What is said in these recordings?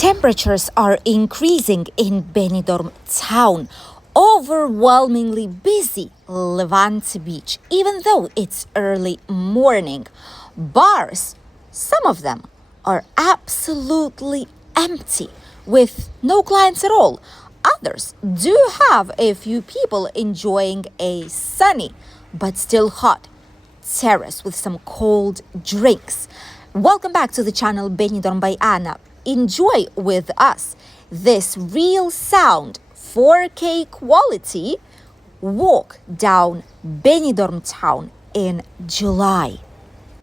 Temperatures are increasing in Benidorm town. Overwhelmingly busy Levante beach, even though it's early morning. Bars, some of them, are absolutely empty with no clients at all. Others do have a few people enjoying a sunny but still hot terrace with some cold drinks. Welcome back to the channel Benidorm by Anna. Enjoy with us this real sound 4K quality walk down Benidorm town in July.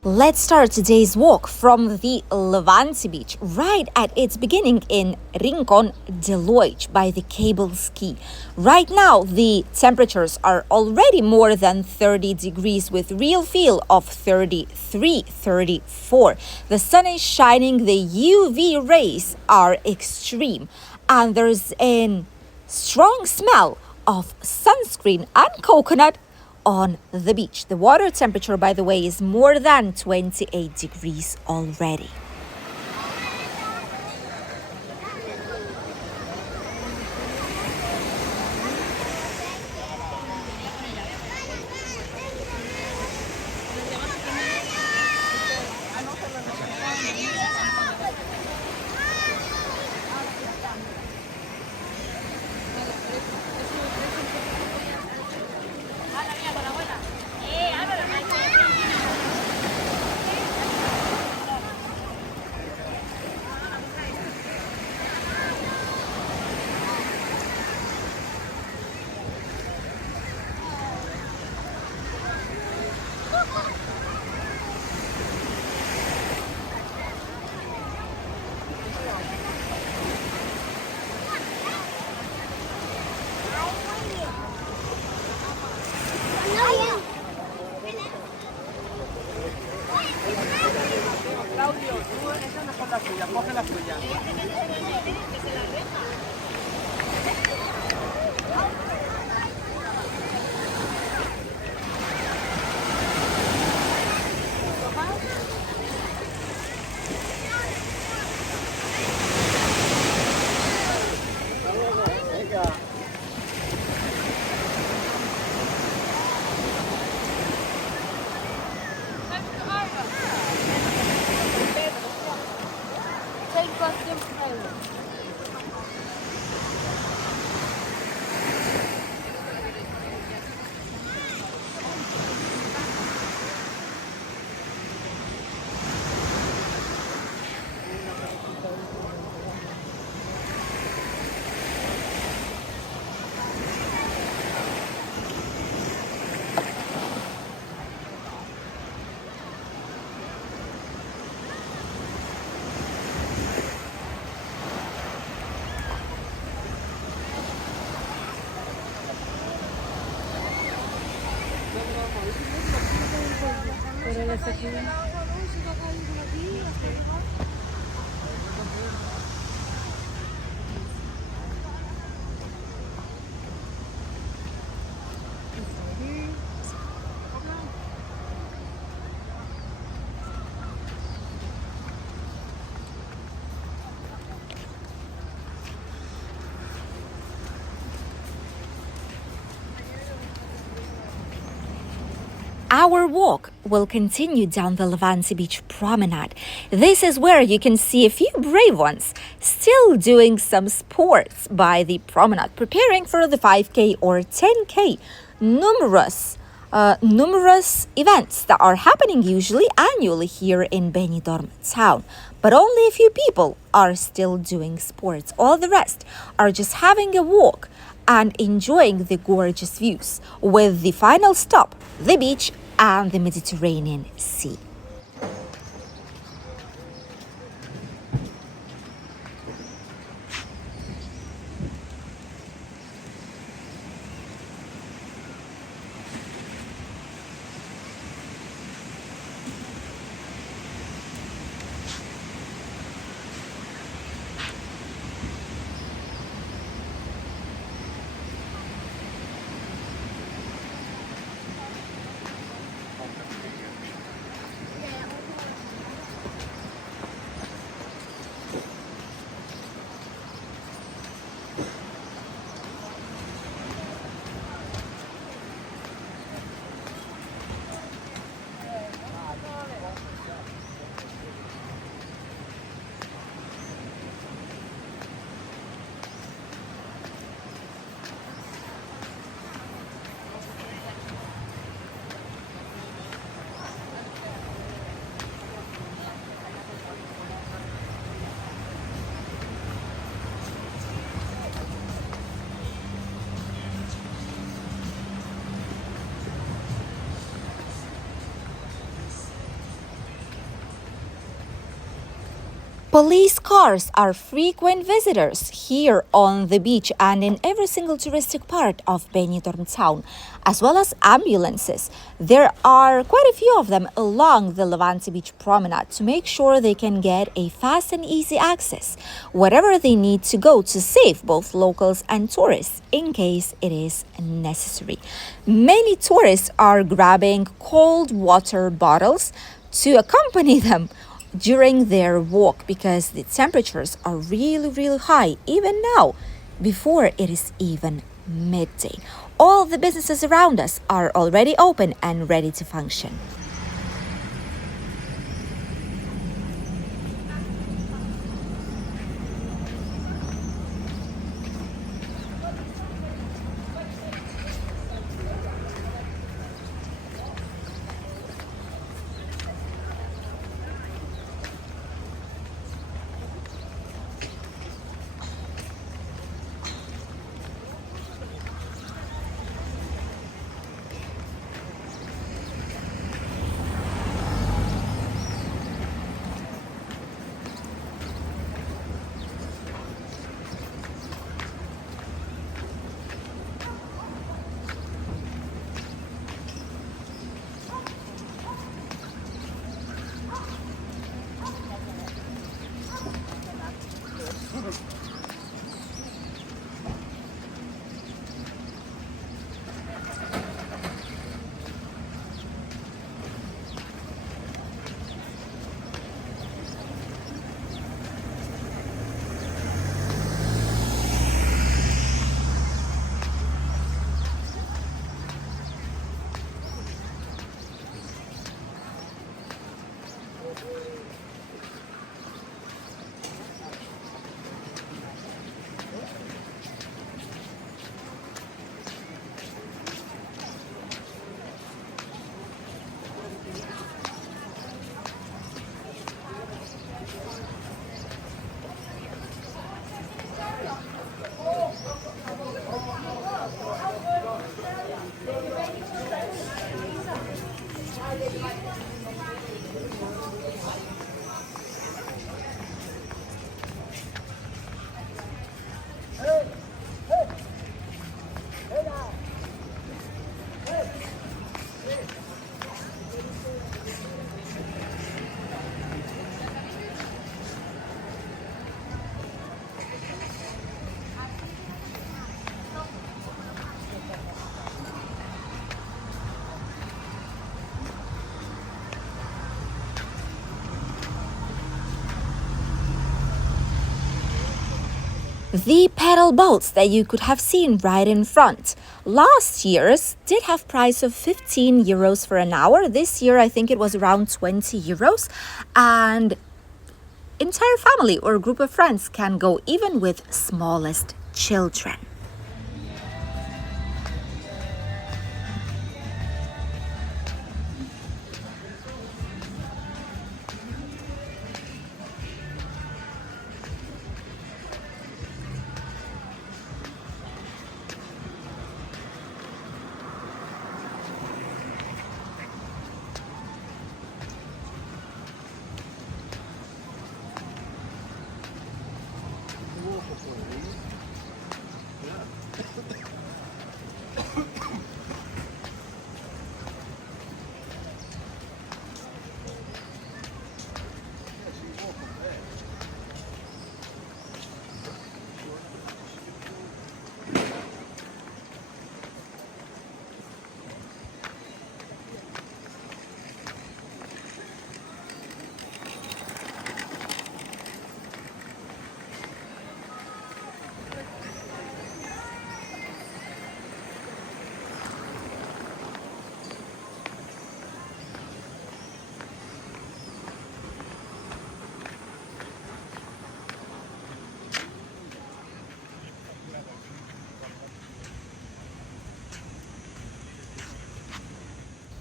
Let's start today's walk from the Levante beach, right at its beginning in Rincon de Loix by the cable ski. Right now, the temperatures are already more than 30 degrees with real feel of 33, 34. The sun is shining, the UV rays are extreme, and there's a strong smell of sunscreen and coconut on the beach. The water temperature, by the way, is more than 28 degrees already. Coge la suya. Our walk will continue down the Levante Beach promenade. This is where you can see a few brave ones still doing some sports by the promenade, preparing for the 5K or 10K. Numerous events that are happening usually annually here in Benidorm town. But only a few people are still doing sports. All the rest are just having a walk and enjoying the gorgeous views, with the final stop, the beach and the Mediterranean Sea. Police cars are frequent visitors here on the beach and in every single touristic part of Benidorm town, as well as ambulances. There are quite a few of them along the Levante beach promenade to make sure they can get a fast and easy access wherever they need to go to save both locals and tourists in case it is necessary. Many tourists are grabbing cold water bottles to accompany them during their walk because the temperatures are really high even now before it is even midday. All the businesses around us are already open and ready to function. The pedal boats that you could have seen right in front. Last year's did have price of 15 euros for an hour. This year, I think it was around 20 euros. And entire family or group of friends can go even with smallest children.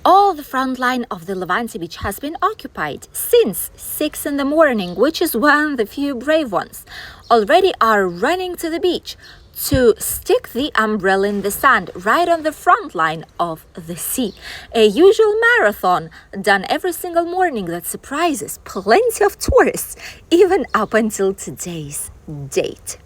All the front line of the Levante beach has been occupied since 6 in the morning, which is when the few brave ones already are running to the beach to stick the umbrella in the sand right on the front line of the sea. A usual marathon done every single morning that surprises plenty of tourists, even up until today's date.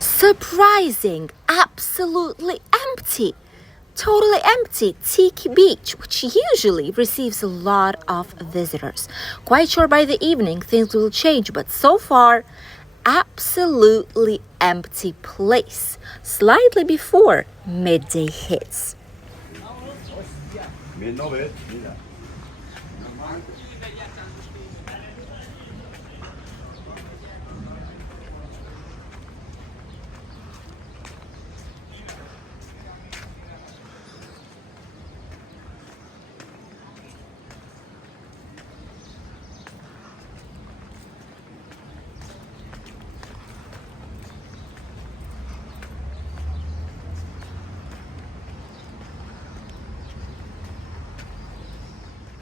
Surprising, absolutely empty, totally empty Tiki Beach, which usually receives a lot of visitors. Quite sure by the evening things will change, but so far, absolutely empty place, slightly before midday hits.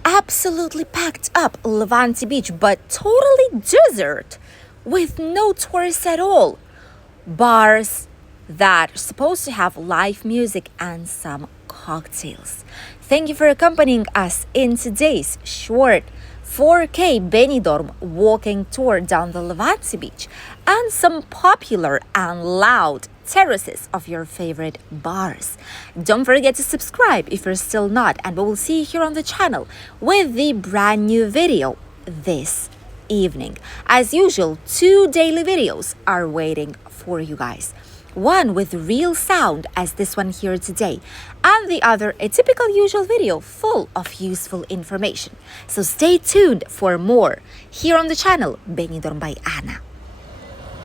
Absolutely packed up Levante Beach, but totally desert with no tourists at all. Bars that are supposed to have live music and some cocktails. Thank you for accompanying us in today's short 4K Benidorm walking tour down the Levante Beach and some popular and loud terraces of your favorite bars. Don't forget to subscribe if you're still not, and we will see you here on the channel with the brand new video this evening. As usual, 2 daily videos are waiting for you guys. One with real sound as this one here today, and the other a typical usual video full of useful information. So stay tuned for more here on the channel Benidorm by Anna.